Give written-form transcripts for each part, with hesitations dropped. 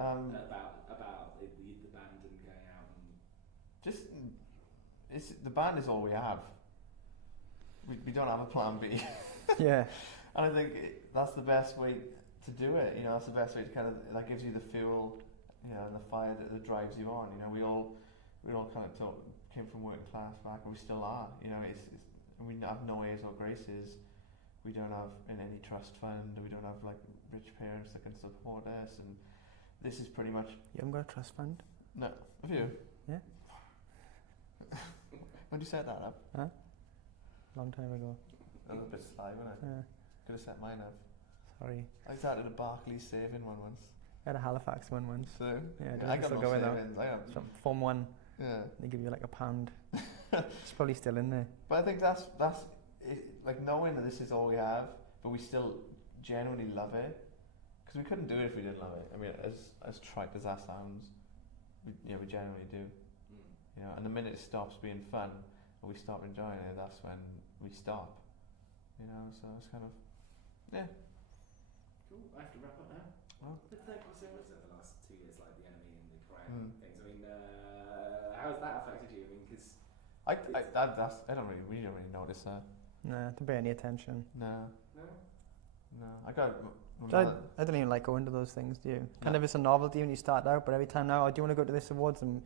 About the band and going out and the band is all we have. We don't have a plan B. Yeah. And I think that's the best way to do it. You know, that's the best way to kind of, that gives you the fuel, you know, and the fire that drives you on. You know, we all kind of came from working class back, and we still are. You know, we have no A's or graces. We don't have in any trust fund. We don't have like rich parents that can support us. And this is pretty much. You haven't got a trust fund? No, have you? Yeah. When did you set that up? Huh? Long time ago. That was a bit sly, wasn't it? Yeah. Could have set mine up. Sorry. I started a Barclays saving one once. I had a Halifax one once. So yeah, I got no savings. It's from Form 1. Yeah. They give you like £1. It's probably still in there. But I think that's it, like knowing that this is all we have, but we still genuinely love it, because we couldn't do it if we didn't love it. I mean, as trite as that sounds, we genuinely do. You know, and the minute it stops being fun and we stop enjoying it, that's when we stop. You know, so it's kind of, yeah. Cool. I have to wrap up now. Well, but thank you so much for the last 2 years, like the enemy and the crime and things. I mean, how has that affected you? I mean, because we don't really notice that. Nah, don't pay any attention. No. I don't even like going to those things, do you? Kind of, it's a novelty when you start out, but every time now, do you want to go to this awards? And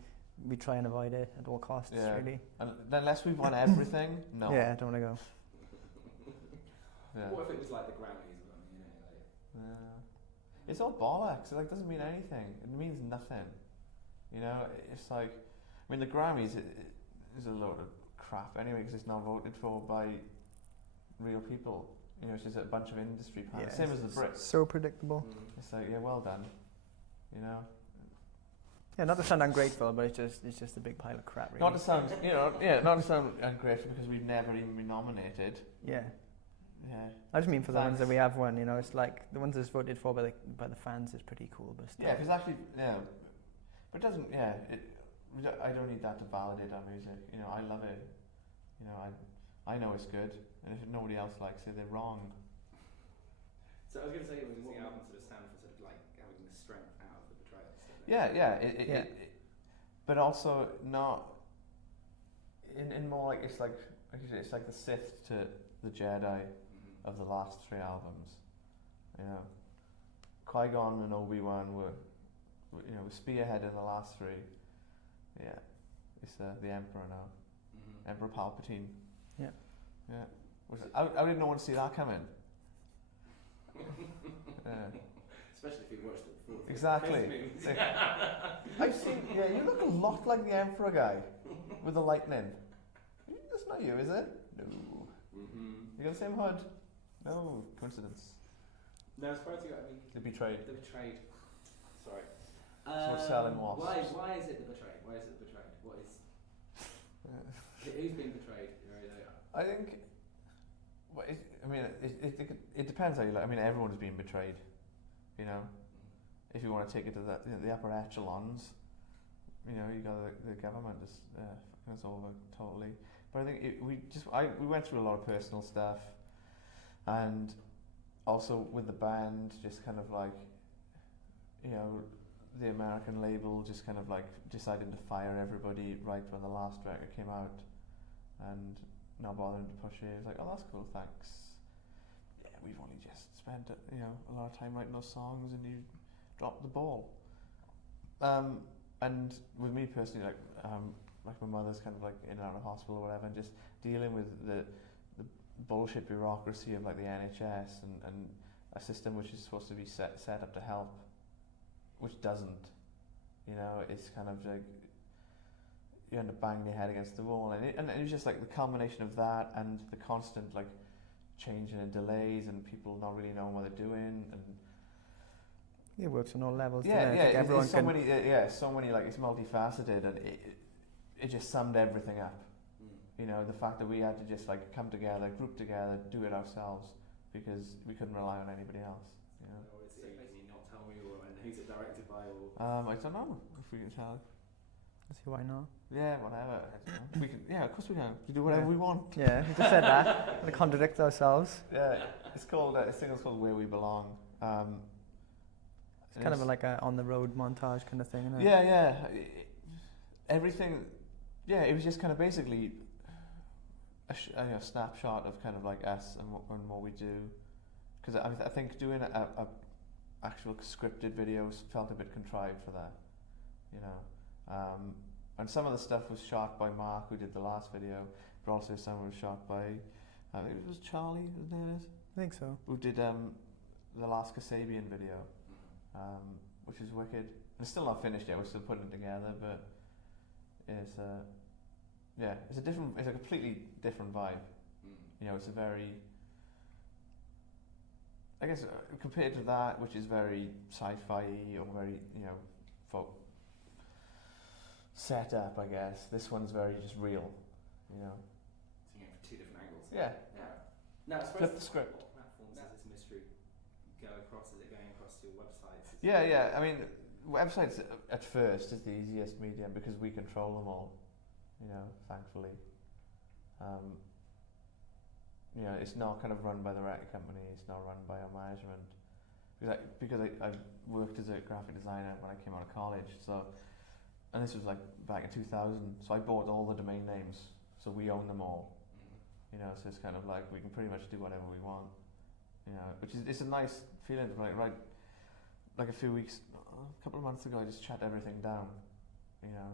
we try and avoid it at all costs, really. And unless we've won everything, no. Yeah, I don't want to go. Yeah. What if it was like the Grammys? You know, like. Yeah. It's all bollocks. It doesn't mean anything. It means nothing. You know, it's like, I mean, the Grammys is a load of crap anyway, because it's not voted for by real people. You know, it's just a bunch of industry panels. Same as the Brits. So predictable. It's like, yeah, well done. You know. Yeah, not to sound ungrateful, but it's just a big pile of crap, really. Not to sound, not to sound ungrateful, because we've never even been nominated. Yeah. Yeah. I just mean for the ones that we have won, you know, it's like the ones that's voted for by the fans is pretty cool, but still. Yeah, because actually, but it doesn't. Yeah, I don't need that to validate our music. You know, I love it. You know, I know it's good, and if nobody else likes it, they're wrong. So I was going to say, does the album sort of stand for sort of like having the strength out of the betrayal? Yeah. But also not in more like it's like you say, it's like the Sith to the Jedi of the last 3 albums. You know, Qui-Gon and Obi-Wan were spearheading the last 3. Yeah, it's the Emperor now, Emperor Palpatine. Yeah. Yeah. I didn't want to see that coming. Yeah. Especially if you watched it before. Exactly. I've seen. Yeah, you look a lot like the Emperor guy with the lightning. That's not you, is it? No. You got the same hood? No, coincidence. No, as far as you got, I mean. The Betrayed. The Betrayed. Sorry. So selling wasps. Why is it the Betrayed? Why is it the Betrayed? What is? Who's been betrayed? I think. Well, it depends how you look. I mean, everyone's been betrayed. You know, if you want to take it to the upper echelons, you know, you got the government just fucking us over totally. But I think we went through a lot of personal stuff, and also with the band, just kind of like, you know, the American label just kind of like deciding to fire everybody right when the last record came out, and not bothering to push it. It's like, oh, that's cool, thanks. Yeah, we've only just spent a lot of time writing those songs, and you dropped the ball. And with me personally, like my mother's kind of like in and out of hospital or whatever, and just dealing with the bullshit bureaucracy of like the NHS and a system which is supposed to be set up to help, which doesn't. You know, it's kind of like you end up banging your head against the wall, and it was just like the culmination of that and the constant like changing and delays and people not really knowing what they're doing, and it works on all levels. Yeah, everyone so many like it's multifaceted, and it just summed everything up. You know, the fact that we had to just like come together, group together, do it ourselves because we couldn't rely on anybody else. You know. So basically, not tell me and who's it directed by, or I don't know if we can tell. See why not? Yeah, whatever. I don't know. We can. Yeah, of course we can. We do whatever we want. Yeah, we just said that. We contradict ourselves. Yeah, it's called. The single's called "Where We Belong." It's kind of like a on the road montage kind of thing, isn't it? Yeah. Everything. Yeah, it was just kind of basically a snapshot of kind of like us and what we do. Because I think doing a actual scripted videos felt a bit contrived for that, you know. And some of the stuff was shot by Mark, who did the last video, but also some was shot by, I think it was Charlie, his name is? I think so. Who did the last Kasabian video, which is wicked. It's still not finished yet, we're still putting it together, but it's it's a completely different vibe. You know, it's a very, I guess, compared to that, which is very sci-fi or very, you know, folk set up, I guess. This one's very just real, you know. So you have two different angles. Yeah. No, I suppose Flip the script. What platforms does this mystery go across? Is it going across to your websites? Yeah. I mean, websites at first is the easiest medium because we control them all, you know, thankfully. You know, it's not kind of run by the record company, it's not run by our management. Because I worked as a graphic designer when I came out of college, so, and this was like back in 2000, so I bought all the domain names, so we own them all. You know, so it's kind of like we can pretty much do whatever we want. You know, which is, it's a nice feeling to like a couple of months ago, I just shut everything down. You know,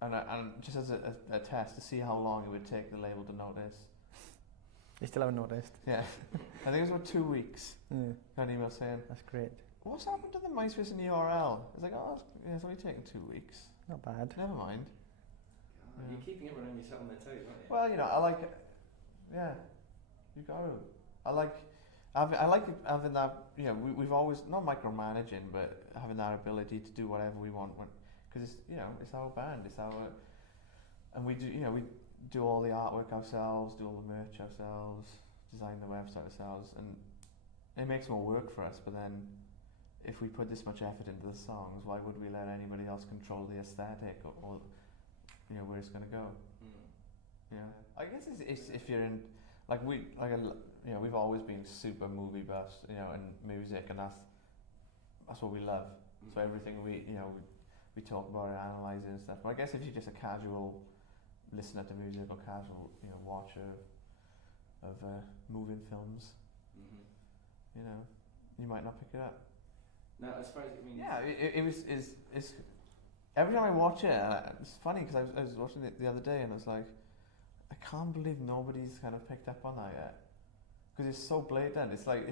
and just as a test to see how long it would take the label to notice. You still haven't noticed? Yeah. I think it was about 2 weeks. Yeah. Got an email saying, that's great. what's happened to the MySpace and URL? It's like, it's only taken 2 weeks. Not bad. Never mind. God, you're keeping everyone on their toes, aren't you? Well, you know, I like it. Yeah. You got to. I like having that, you know, we've always, not micromanaging, but having that ability to do whatever we want. Because it's, you know, it's our band, and we do, you know, we do all the artwork ourselves, do all the merch ourselves, design the website ourselves, and it makes more work for us. But then, if we put this much effort into the songs, why would we let anybody else control the aesthetic or you know, where it's going to go? Yeah, I guess it's if you're in, you know, we've always been super movie buffs, you know, and music, and that's what we love. So everything we talk about it, analyze it and stuff. But I guess if you're just a casual listener to music or casual, you know, watcher of moving films, you know, you might not pick it up. No, as far as I mean. Yeah, it's every time I watch it, it's funny because I was watching it the other day and I was like, I can't believe nobody's kind of picked up on that yet, because it's so blatant. It's like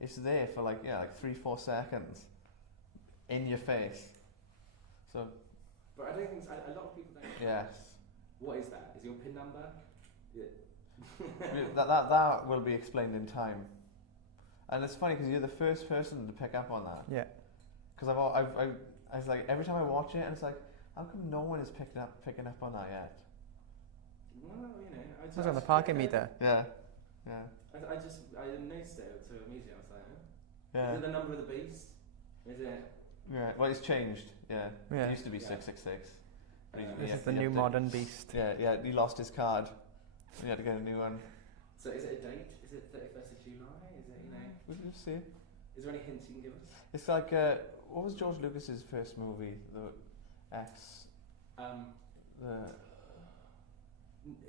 it's there for like 3-4 seconds, in your face. So. But I don't think a lot of people don't. Yes. What is that? Is your PIN number? Yeah. that will be explained in time. And it's funny because you're the first person to pick up on that. Yeah. Because I was like, every time I watch it, and it's like, how come no one is picking up on that yet? Well, you know, it was on the parking meter. Yeah. I noticed it so immediately. I was like, huh? Yeah. Is it the number of the beast? Is it? Yeah. Well, it's changed. Yeah. It used to be 666. This is the new modern beast. Yeah. He lost his card. He had to get a new one. So is it a date? Is it 31st of July? Is it, you know? We'll just see. Is there any hints you can give us? It's like, what was George Lucas's first movie? The X.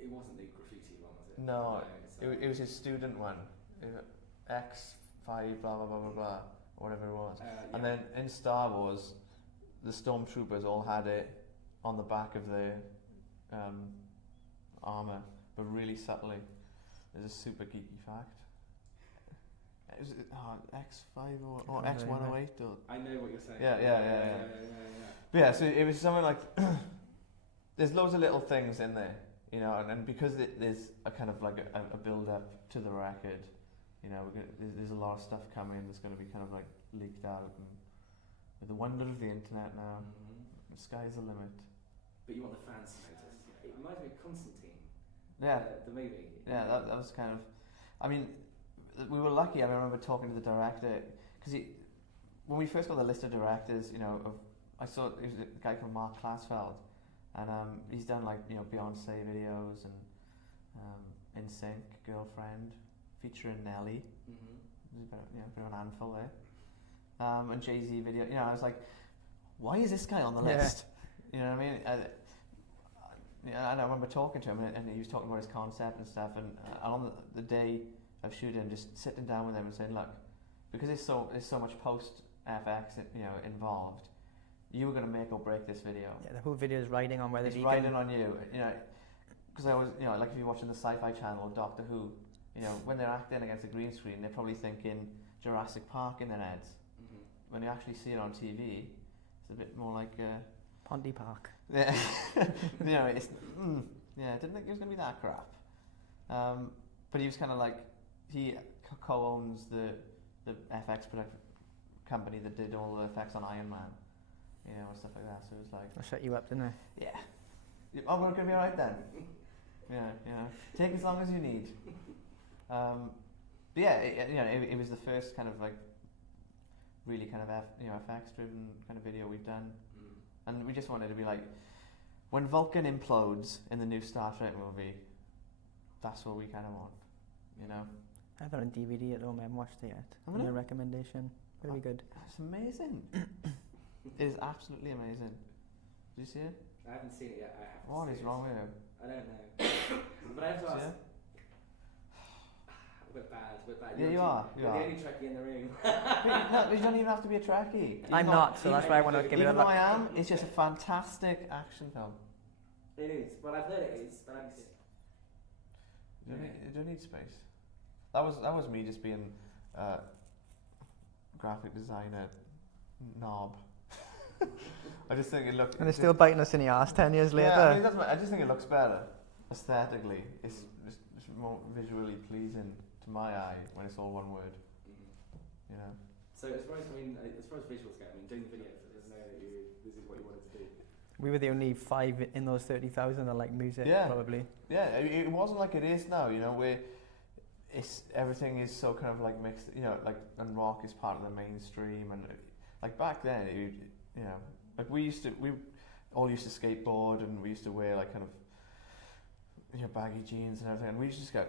It wasn't the graffiti one, was it? No, it was his student one. X5 blah blah blah blah blah, or whatever it was. And then in Star Wars, the stormtroopers all had it on the back of their armor, but really subtly. There's a super geeky fact. Is it X5 or X108 or? I know what you're saying. Yeah. But yeah, so it was something like there's loads of little things in there, you know, and because there's a kind of like a build up to the record, you know, there's a lot of stuff coming that's going to be kind of like leaked out, and with the wonder of the internet now, the sky's the limit. But you want the fans to notice. It reminds me of Constantine. Yeah. The movie. Yeah, that was kind of, I mean, we were lucky. I remember talking to the director, because when we first got the list of directors, you know, I saw it was a guy called Mark Klasfeld, and he's done like, you know, Beyonce videos and In Sync, Girlfriend, featuring Nelly. There's a bit of an handful there. and Jay-Z video. You know, I was like, why is this guy on the list? You know what I mean? And I remember talking to him, and he was talking about his concept and stuff. And on the day of shooting, just sitting down with him and saying, look, because there's so much post FX, you know, involved. You were going to make or break this video. Yeah, the whole video is riding on whether it's riding on you. You know, because I was, you know, like if you're watching the Sci-Fi Channel or Doctor Who, you know, when they're acting against a green screen, they're probably thinking Jurassic Park in their heads. Mm-hmm. When you actually see it on TV, it's a bit more like Pondy Park. Yeah, you know, it's yeah. I didn't think it was going to be that crap. But he was kind of like he co-owns the FX production company that did all the effects on Iron Man, you know, and stuff like that. So it was like, I shut you up, didn't I? Yeah. Oh, we're going to be alright then. Yeah, you know, take as long as you need. But yeah, it was the first kind of like really kind of FX driven kind of video we've done, and we just wanted to be like, when Vulcan implodes in the new Star Trek movie, that's what we kind of want, you know. I have it on DVD at home. I haven't watched it yet. On your recommendation, it'll be good. It's amazing. It is absolutely amazing. Did you see it? I haven't seen it yet. I have to What see is it. wrong with you? I don't know. But I have to ask. We're bad. Yeah, you are. You're the only Trekkie in the room. No, you don't even have to be a Trekkie. I'm not, so that's why I want to give it a look. Even look. though I am, it's just a fantastic action film. It is, but I've heard it is. But You don't need space. That was me just being graphic designer knob. I just think it looked. And it's still biting us in the ass 10 years later. Yeah, I mean, I just think it looks better aesthetically. It's more visually pleasing to my eye when it's all one word. You know. So as far as visuals go, I mean, doing the video, so it doesn't know that this is what you wanted to do. We were the only 5 in those 30,000 that like music, probably. Yeah, it wasn't like it is now. You know, where everything is so kind of like mixed. You know, like and rock is part of the mainstream, and like back then, you know, like we all used to skateboard, and we used to wear like kind of, you know, baggy jeans and everything, and we just got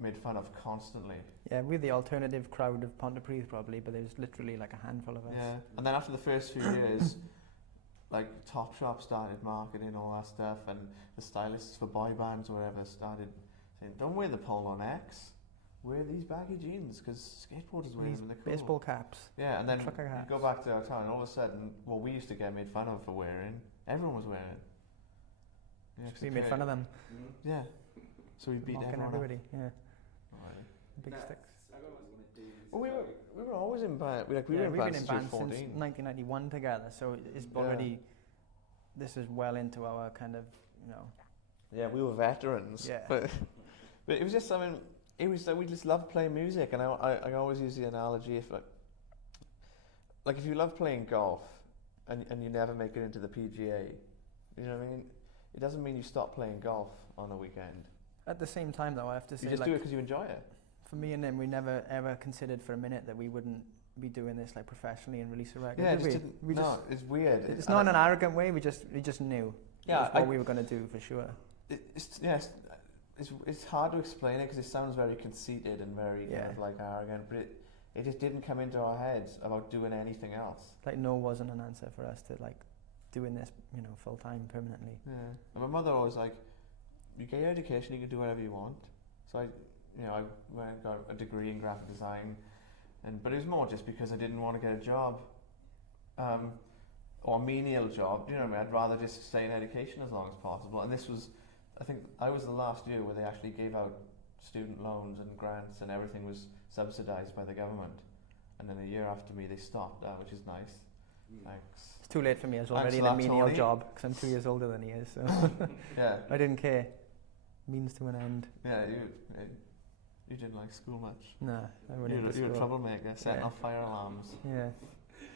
made fun of constantly. Yeah, we're the alternative crowd of Pontypridd probably, but there's literally like a handful of us. Yeah, and then after the first few years, like Topshop started marketing all that stuff, and the stylists for boy bands or whatever started saying, don't wear the Polo X, wear these baggy jeans, because skateboarders wear them and they're cool. Baseball caps. Yeah, and then trucker you hats. go back to our town, and all of a sudden, what we used to get made fun of for wearing, everyone was wearing. Yeah, we made fun of them. Mm-hmm. Yeah. So we beat everybody. Yeah. Alright. Big sticks. Well, we were always in band. We've been in band since 1991 together. So it's already. This is well into our kind of, you know. Yeah, we were veterans. Yeah. But it was just something. It was that we just loved playing music, and I always use the analogy if like if you love playing golf, and you never make it into the PGA, you know what I mean? It doesn't mean you stop playing golf on a weekend. At the same time, though, I have to say, you just do it because you enjoy it. For me and him, we never ever considered for a minute that we wouldn't be doing this like professionally and release a record. Yeah, it's weird. It's not in an arrogant way. We just knew. Yeah, what we were going to do for sure. It's hard to explain it because it sounds very conceited and very kind of like arrogant, but it just didn't come into our heads about doing anything else. Like no wasn't an answer for us to like doing this, you know, full time permanently. Yeah, and my mother always like, you get your education, you can do whatever you want. So I went and got a degree in graphic design, but it was more just because I didn't want to get a job, or a menial job. You know what I mean? I'd rather just stay in education as long as possible. And this was, I think, I was the last year where they actually gave out student loans and grants, and everything was subsidised by the government. And then a year after me, they stopped that, which is nice. Thanks. It's too late for me. I was already in a menial job because I'm 2 years older than he is. So yeah, I didn't care. Means to an end. Yeah, you didn't like school much. Nah, I went into school. You're a troublemaker, setting off fire alarms. Yeah.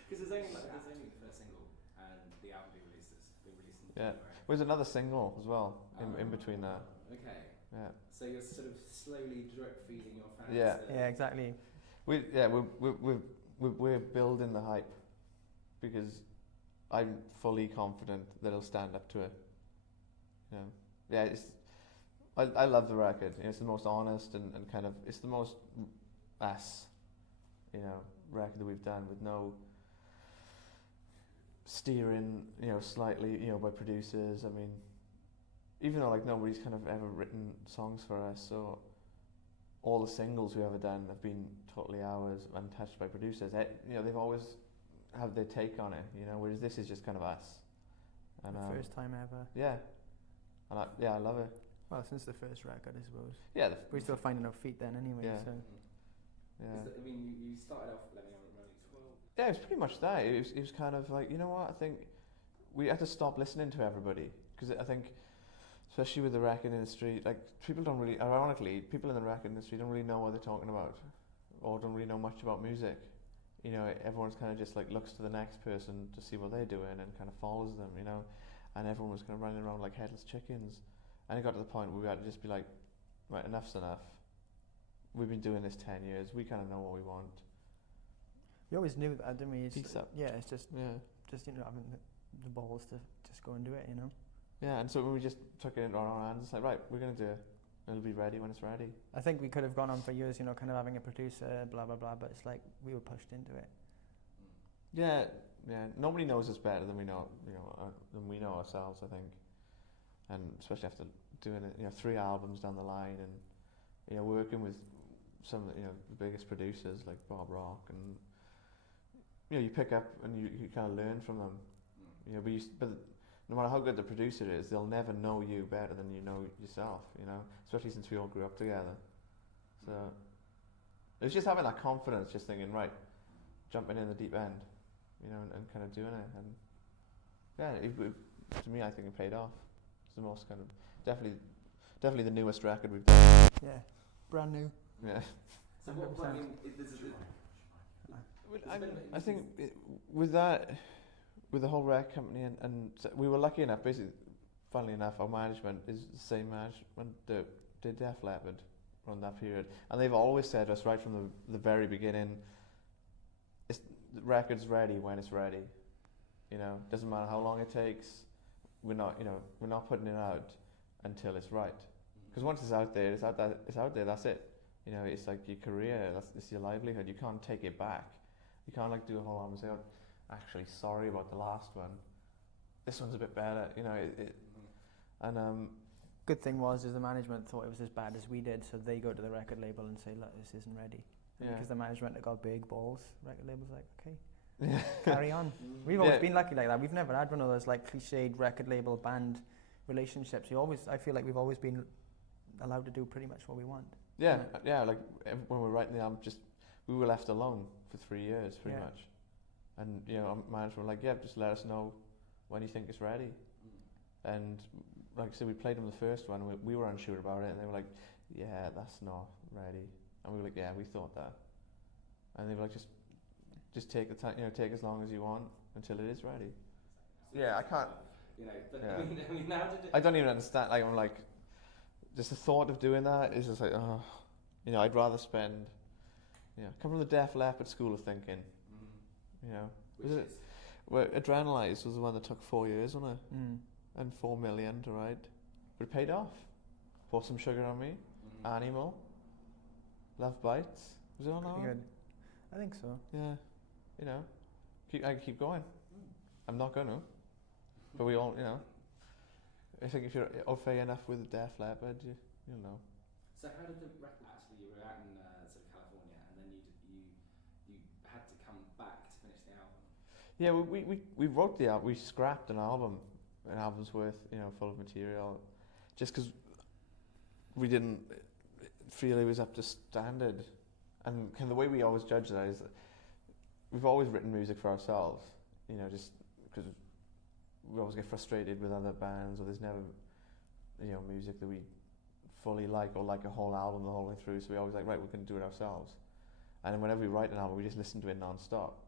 Because there's only the first single, and the album being released in January. There's another single as well in between that. Okay. Yeah. So you're sort of slowly drip feeding your fans. Yeah. Yeah, exactly. We're building the hype because I'm fully confident that it'll stand up to it. Yeah. I love the record. It's the most honest and kind of, it's the most us, record that we've done with no steering, slightly, by producers. I mean, even though like nobody's kind of ever written songs for us, so all the singles we've ever done have been totally ours and touched by producers. They've always have their take on it, whereas this is just kind of us. And First time ever. Yeah, and I love it. Well, since the first record, I suppose. Yeah, we're still finding our feet then, anyway. Yeah. So. Yeah. You started off, let me remember, 12. Yeah, it was pretty much that. It was kind of like, you know what? I think we had to stop listening to everybody, because I think, especially with the record industry, like people don't really, ironically, people in the record industry don't really know what they're talking about, or don't really know much about music. Everyone's kind of just like looks to the next person to see what they're doing and kind of follows them, and everyone was kind of running around like headless chickens. And it got to the point where we had to just be like, right, enough's enough. We've been doing this 10 years. We kind of know what we want. We always knew that, didn't we? Yeah, it's just having the balls to just go and do it, Yeah, and so when we just took it into our own hands, it's like, right, we're going to do it. It'll be ready when it's ready. I think we could have gone on for years, kind of having a producer, blah, blah, blah, but it's like we were pushed into it. Yeah. Nobody knows us better than we know, than we know ourselves, I think. And especially after doing it, 3 albums down the line, and working with some of the biggest producers like Bob Rock, and you pick up and you kind of learn from them. But no matter how good the producer is, they'll never know you better than you know yourself. Especially since we all grew up together. So it was just having that confidence, just thinking, right, jumping in the deep end, and kind of doing it, and yeah, to me, I think it paid off. It's the most kind of definitely the newest record we've done. Yeah, brand new. Yeah. So what I mean, I think with that, with the whole record company, and we were lucky enough. Basically, funnily enough, our management is the same management that did Def Leppard from that period, and they've always said to us right from the very beginning, the record's ready when it's ready. Doesn't matter how long it takes. We're not putting it out until it's right. Because once it's out there, it's out there. That's it. It's like your career. It's your livelihood. You can't take it back. You can't like do a whole album and say, "Oh, actually, sorry about the last one. This one's a bit better." And good thing is the management thought it was as bad as we did, so they go to the record label and say, "Look, this isn't ready." Because the management have got big balls, record label's like, "Okay." Carry on. We've always been lucky like that. We've never had one of those like cliched record label band relationships. I feel like we've always been allowed to do pretty much what we want. Yeah. Like when we were writing the album, we were left alone for 3 years, pretty much. And our management were like, "Yeah, just let us know when you think it's ready." And like I said, we played them the first one. We were unsure about it, and they were like, "Yeah, that's not ready." And we were like, "Yeah, we thought that." And they were like, Just take the time, take as long as you want until it is ready. Yeah, I can't. I mean, now I don't even understand. Like, I'm like, just the thought of doing that is just like, oh, I'd rather spend, come from the Def Leppard school of thinking, Well, Adrenalize was the one that took 4 years, wasn't it? And 4 million to write, but it paid off. Pour Some Sugar on Me, Animal, Love Bites. Was it on that one? Good. I think so. Yeah. I keep going. I'm not going to. But we all, I think if you're au fait enough with Def Leppard, you'll know. So how did the record actually, you were out in sort of California, and then you had to come back to finish the album? Yeah, we wrote the album, we scrapped an album's worth, full of material, just because we didn't feel it was up to standard. And kind of the way we always judge that is that we've always written music for ourselves, just because we always get frustrated with other bands, or there's never, music that we fully like, or like a whole album the whole way through. So we always like, right, we can do it ourselves. And then whenever we write an album, we just listen to it non-stop.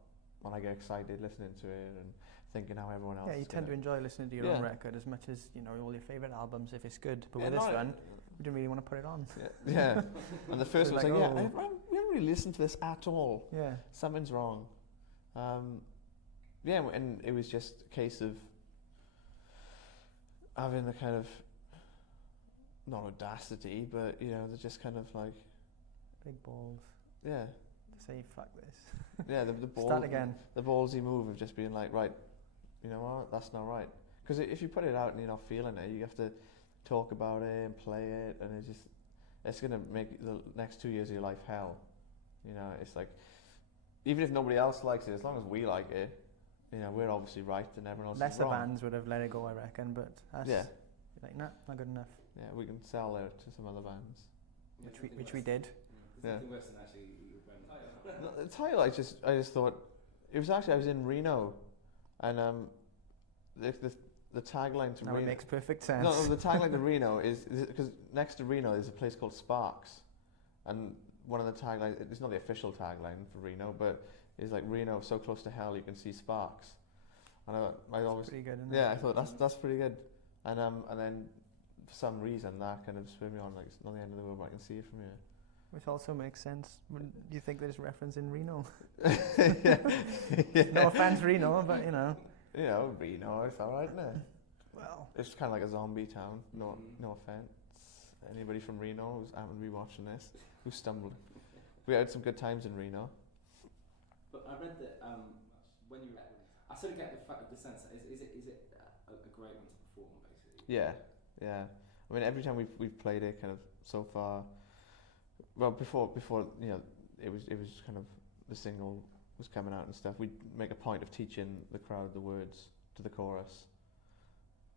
And I get excited listening to it and thinking how everyone else. Yeah, you tend to enjoy listening to your own record as much as all your favourite albums if it's good. But with this one, we didn't really want to put it on. Yeah. And the first one was like, we haven't really listened to this at all. Yeah. Something's wrong. And it was just a case of having the kind of, not audacity, but they're just kind of like big balls. Yeah. To say fuck this. Yeah, the ball. Start again. The ballsy move of just being like, right, you know what, that's not right. Because if you put it out and you're not feeling it, you have to talk about it and play it, and it's going to make the next 2 years of your life hell. You know, it's like, even if nobody else likes it, as long as we like it, you know, we're obviously right and everyone else is wrong. Lesser bands would have let it go, I reckon, but us, like, nah, not good enough. Yeah, we can sell it to some other bands. Which we did. There's nothing worse than actually when The title, I just thought, it was actually, I was in Reno, and the tagline to Now Reno... it makes perfect sense. No, the tagline to Reno is because next to Reno is a place called Sparks, and one of the taglines, it's not the official tagline for Reno, but it's like, Reno, so close to hell you can see sparks. And I always... pretty good, isn't it? Yeah, I thought that's pretty good. And then for some reason that kind of spurred me on, like, it's not the end of the world, but I can see it from here. Which also makes sense. Do you think there's reference in Reno? Yeah. No offense, Reno, but you know. You know, Reno, it's alright, isn't it? Well, It's kind of like a zombie town. No offense. Anybody from Reno who's happened to be watching this, who stumbled. We had some good times in Reno. But I read that when you I sort of get the sense that is it a great one to perform, basically? Yeah. I mean, every time we've played it, kind of so far. Well, before you know, it was kind of the single was coming out and stuff. We'd make a point of teaching the crowd the words to the chorus.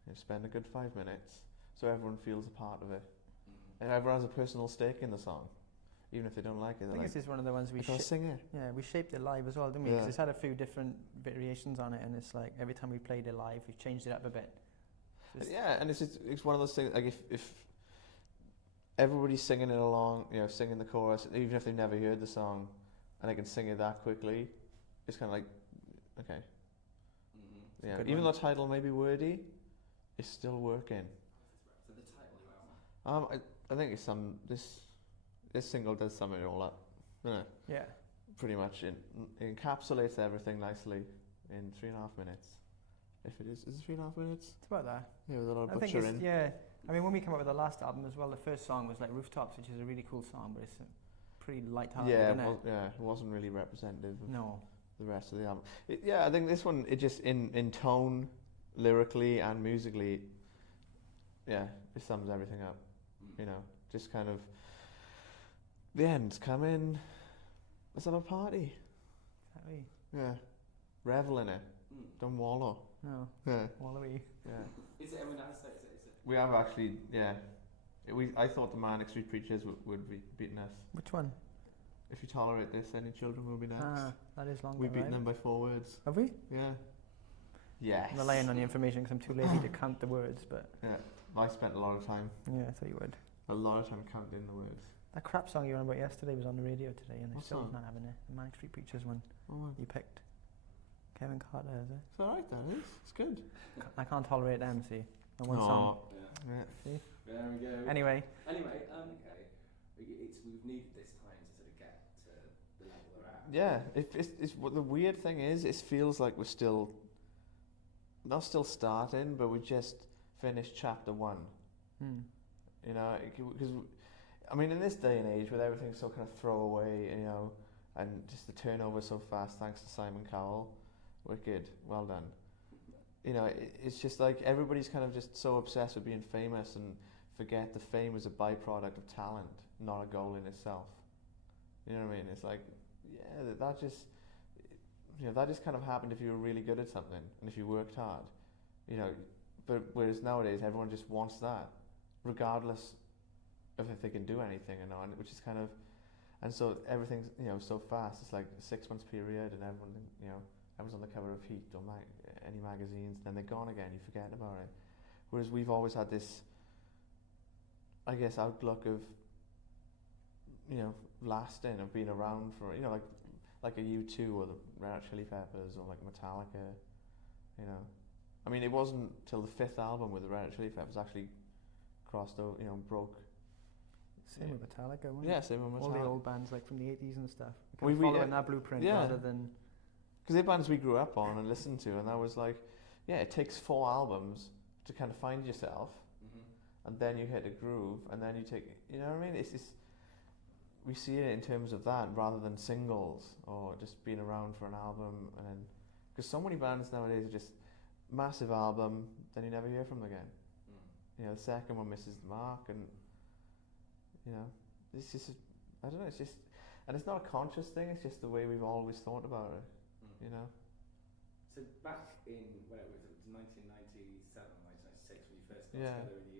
You know, spend a good 5 minutes so everyone feels a part of it, and everyone has a personal stake in the song, even if they don't like it. I think this is one of the ones we sing it. Yeah, we shaped it live as well, didn't we? Because it's had a few different variations on it, and it's like every time we played it live, we've changed it up a bit. Yeah, and it's one of those things, like if everybody's singing it along, you know, singing the chorus, even if they've never heard the song, and they can sing it that quickly, it's kind of like, okay. Yeah, even though the title may be wordy, it's still working. So the title, I think it's this single does sum it all up, doesn't it? Yeah. Pretty much, it encapsulates everything nicely in 3.5 minutes. If it is it 3.5 minutes? It's about that. Yeah, with a lot of I think butchering. yeah. I mean, when we came up with the last album as well, the first song was like Rooftops, which is a really cool song, but it's pretty light-hearted, isn't it? It wasn't really representative of the rest of the album. I think this one, it just, in tone, lyrically and musically, it sums everything up. You know, just kind of, the end's coming, let's have a party. Exactly. Yeah, revel in it, don't wallow. No, wallowy. Yeah. Is it everyone else? Is it? We have actually, I thought the Manic Street Preachers would be beating us. Which one? If you tolerate this, any children will be next. That is long. We've beaten them by 4 words. Have we? Yeah. Yes. I'm relying on the information because I'm too lazy to count the words, but... Yeah, I spent a lot of time. Yeah, I thought you would. A lot of time counting the words. That crap song you were on about yesterday was on the radio today, and they're What still song? not having it. The Manic Street Preachers one. Oh, You picked. Kevin Carter, is it? it's alright, that is. It's good. I can't tolerate them, see. The one song. Yeah. See? There we go. Anyway. Okay. We've needed this time to sort of get to the level we're at. Yeah, it's what the weird thing is, it feels like we're still, not still starting, but we just finished chapter 1. You know, because, I mean, in this day and age, with everything so kind of throwaway, you know, and just the turnover so fast, thanks to Simon Cowell, wicked, well done. You know, it's just like everybody's kind of just so obsessed with being famous and forget the fame is a byproduct of talent, not a goal in itself. You know what I mean? It's like, that just kind of happened if you were really good at something and if you worked hard, you know. But whereas nowadays everyone just wants that, regardless of if they can do anything or not, which is kind of, and so everything's, you know, so fast. It's like a 6 months period, and everyone, you know, everyone's on the cover of Heat or any magazines, then they're gone again. You forget about it. Whereas we've always had this, I guess, outlook of, you know, lasting, of being around for, you know, like a U2 or the Red Hot Chili Peppers or like Metallica, you know. I mean, it wasn't till the 5th album with the Red Hot Chili Peppers actually crossed over, you know, broke. Same with Metallica, wasn't Yeah, it? same with Metallica. All the old bands like from the 80s and stuff. We following that blueprint rather than... Because they're bands we grew up on and listened to, and that was like, it takes 4 albums to kind of find yourself, and then you hit a groove, and then you take, you know what I mean? It's just, we see it in terms of that rather than singles or just being around for an album, and then, because so many bands nowadays are just massive album, then you never hear from them again. Mm. You know, the second one misses the mark, and you know, it's just, I don't know, it's just, and it's not a conscious thing, it's just the way we've always thought about it, you know. So back in, when it was 1997, 1996, when you first got Yeah. together in the